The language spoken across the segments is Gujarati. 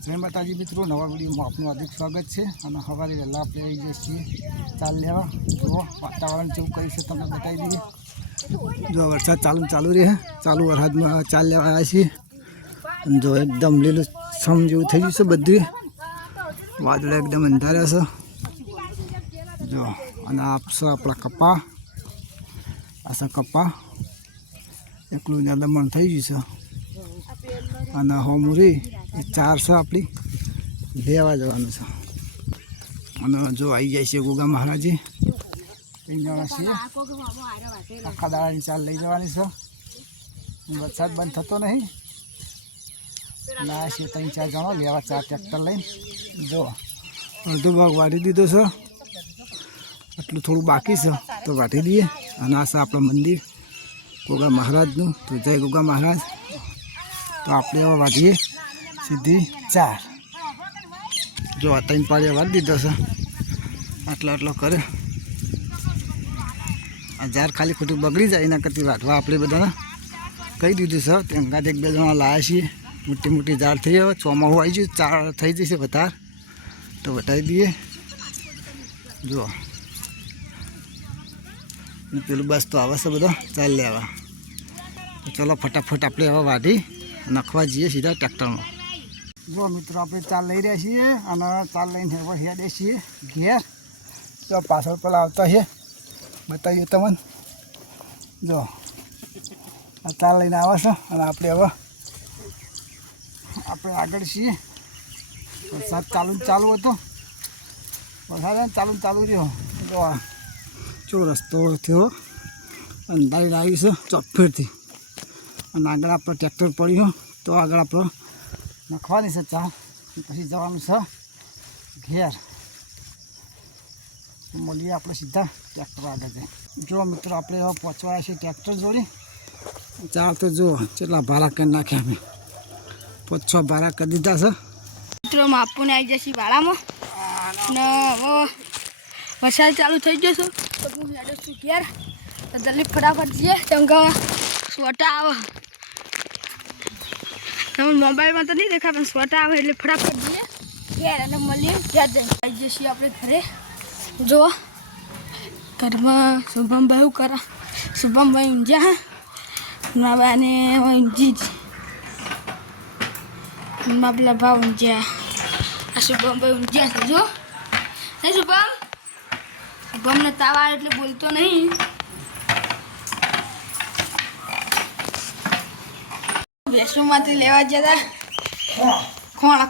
જય માતાજી મિત્રો, નવા વિડીયોમાં આપનું હાર્દિક સ્વાગત છે। અને સવારે વહેલા આપણે આવી જઈએ છીએ ચાલ લેવા। તો વાતાવરણ જેવું કહી છે તમને બતાવી દઈએ। જો વરસાદ ચાલુ રહે, ચાલુ વરસાદમાં ચાલ લેવા આવ્યા છીએ। જો એકદમ લીલું સમ જેવું થઈ ગયું છે, બધું વાદળ એકદમ અંધાર્યા છે। જો અને આપશે આપણા કપા, આશા કપા એકલું દમણ થઈ ગયું છે। અને હોમુરી એ 4 છે આપણી લેવા જવાનું છે। અને જો આવી જાય છે ગોગા મહારાજી, 3 જણા છીએ। આખા દાડાની ચાલ લઈ જવાની છે। વરસાદ બંધ થતો નહીં અને આ છે 3-4 જણા લેવા 4 ટ્રેક્ટર લઈને। જો અડધો ભાગ વાઢી દીધો છે, એટલું થોડું બાકી છે તો વાઢી દઈએ। અને આ છે આપણું મંદિર ગોગા મહારાજનું। તો જય ગોગા મહારાજ। તો આપણે હવે વાઢીએ સીધી 4। જો આ 3 પાળીઓ વાળી દીધો છે, આટલો કરે। આ ઝાડ ખાલી ખોટું બગડી જાય એના કરતી વાઢવા આપણે બધાને કહી દીધું છે। તેમ કાંઈ 1-2 જણા લાવ્યા છીએ। મોટી ઝાડ થઈ હવે ચોમાસું આવી ગયું, 4 થઈ જશે વધારે તો વટાવી દઈએ। જુઓ પેલું બસ તો આવે છે બધા ચાલ લેવા। તો ચલો ફટાફટ આપણે હવે વાઢી નાખવા જઈએ સીધા ટ્રેક્ટરમાં। જો મિત્રો આપણે ચાલ લઈ રહ્યા છીએ અને ચાલ લઈને હવે હેડે છીએ ઘેર। તો પાછળ પેલા આવતા છે બતાવીએ તમને। જો આ ચાલ લઈને આવે છે અને આપણે હવે આગળ છીએ। વરસાદ ચાલુ હતો, વરસાદ ચાલુ રહ્યો। જો આ જો રસ્તો થયો અંધારી આવ્યું છે ચોફેરથી, અને આગળ આપણે ટ્રેક્ટર પડ્યું તો આગળ આપણે નાખવાની છે ચાલ, પછી જવાનું છે ઘેર। મળીએ આપણે સીધા ટ્રેક્ટર આગળ જઈએ। જો મિત્રો આપણે હવે પહોંચવાયા છીએ ટ્રેક્ટર જોડી। ચાલ તો જુઓ કેટલા ભાડા કરી નાખ્યા અમે, 5-6 ભાડા કરી દીધા છે મિત્રો। માપુને આવી જશે વાળામાં ને હવે વરસાદ ચાલુ થઈ જશે તો હું હેડું છું ઘેર। તો જલ્દી ફટાફટ જઈએ, કેમ કે સોટા આવે। તમે મોબાઈલમાં તો નહીં દેખા, પણ સોટા આવે એટલે ફટાફટ જઈએ ઘેર અને મળીએ ઘેર જઈએ। આવી જઈએ આપણે ઘરે। જો ઘરમાં શુભમભાઈ શું કરે? શુભમભાઈ ઊંઝ્યા નવાને ઊંઝી જ માં પેલા ભાવ ઊંઝ્યા। આ શુભમભાઈ ઊંઝ્યા છે જો નહીં શુભમને તાવ આવે એટલે બોલતો નહીં। ભેંસોમાંથી લેવા જતા ખોણ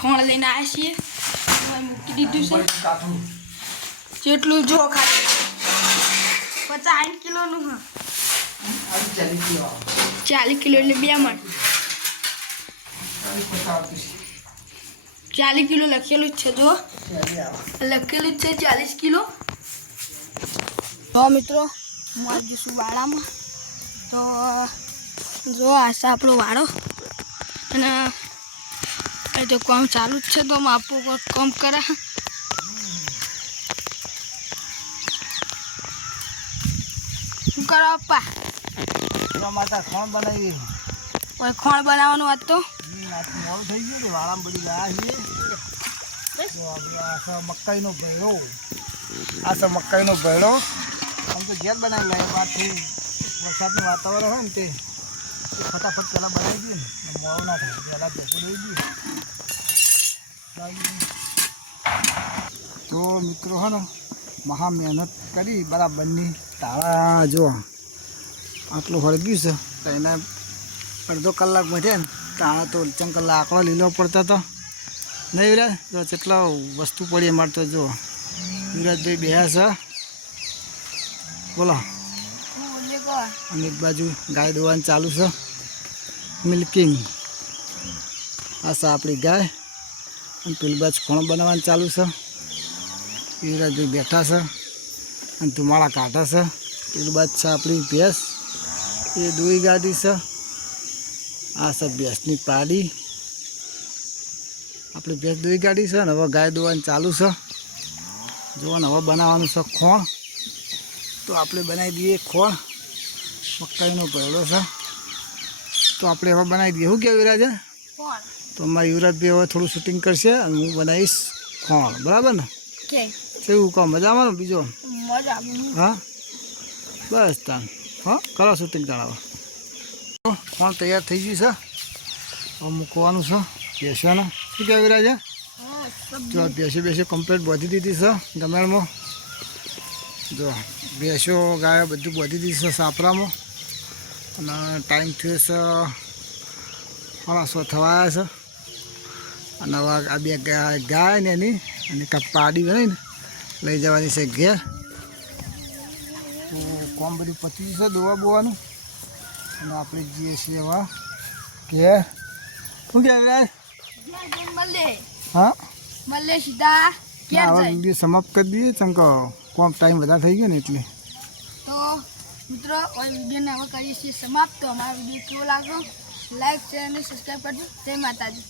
ખોણ લઈને આવ્યા છીએ, મૂકી દીધું છે। જેટલું જો ખાલી 50-60 કિલોનું હા, 40 કિલો એટલે 2 મણ 40 કિલો લખેલું જ છે। જો લખેલું જ છે 40 કિલો। હા મિત્રો, હું આવી જઈશું વાડામાં। તો જો આ છે આપણો વાડો અને એ તો કામ ચાલુ જ છે, તો માપો કામ કરે। શું કરો પપ્પા? ખોણ બનાવી, ખોણ બનાવવાનું વાત તો મોડું થઈ ગયું, વાળામાં બધી ગયા છીએ। મકાઈનો ભેળો, આ છે મકાઈનો ભેળો। આમ તો ઘેર બનાવી લાગે, પાછું વરસાદનું વાતાવરણ હોય ને તે ફટાફટ પહેલાં બનાવી દઈએ ને મોડું ના થાય, પહેલાં ભેગું દઈ દઈએ। તો મિત્રો હે ને મહા મહેનત કરી બરાબરની તાળા જો આટલું હળગ્યું છે તો એને અડધો કલાકમાં છે ને તાળા તો ચંકલા આંકડો લીલો પડતો હતો નહીં વિરાજ? જો કેટલો વસ્તુ પડી અમારે તો। જો વિરાજભાઈ બેહ્યા છે, બોલો। અને એક બાજુ ગાય દોવાનું ચાલુ છે, મિલ્કિંગ। આ છે આપણી ગાય અને પેલી બાજુ ખોણો બનાવવાનું ચાલુ છે। વિરાજભાઈ બેઠા છે અને ધુમાડા કાઢે છે। પેલી બાજુ છે આપણી ભેંસ, એ દોઈ ગાડી છે। આ છે ભેંસની પાડી, આપણી ભેંસ દોઈ ગાડી છે ને હવે ગાય દોવાનું ચાલુ છે। જુઓ ને હવે બનાવવાનું છે ખોણ। તો આપણે બનાવી દઈએ ખોળ। મકાઈનો ભરેલો છે તો આપણે હવે બનાવી દઈએ. શું કહેવું વિરાજ? કોણ તો અમારા યુવરાજભાઈ હવે થોડું શૂટિંગ કરશે અને હું બનાવીશ ખોણ. બરાબર ને? કે કેવું કહો? મજામાં ને? બીજો મજા આવે. હા બસ તાન હા કરો શૂટિંગ તાણાવા. ખોણ તૈયાર થઈ ગયું છે. હવે મૂકવાનું છે બેસવાનું. શું કહેવું વિરાજ? જો બેસી કમ્પ્લીટ બાંધી દીધી છે ગમેણમાં. જો ભેંસો ગાયો બધું બાંધી દીધી છે સાપરામાં. અને ટાઈમ થયો છે 6:30 થવાયા છે. અને હવે આ બે ગાય ને એની અને પાડી બનાવીને લઈ જવાની છે ઘેર. તો કોમ બધું પતી છે દોવા બોવાનું. અને આપણે જઈએ છીએ હવે ઘેર. શું કહેવાય? મળે હા મળે સીધા ઘેર હવે જાય. વિડીયો સમાપ્ત કરી દઈએ ચંકો કોમ ટાઈમ વધારે થઈ ગયો ને એટલે. તો મિત્રો આ વિડીયોને હવે કરીએ છીએ સમાપ્ત. તો અમારો વિડીયો કેવો લાગ્યો લાઈક શેર અને સબસ્ક્રાઈબ કરજો. જય માતાજી.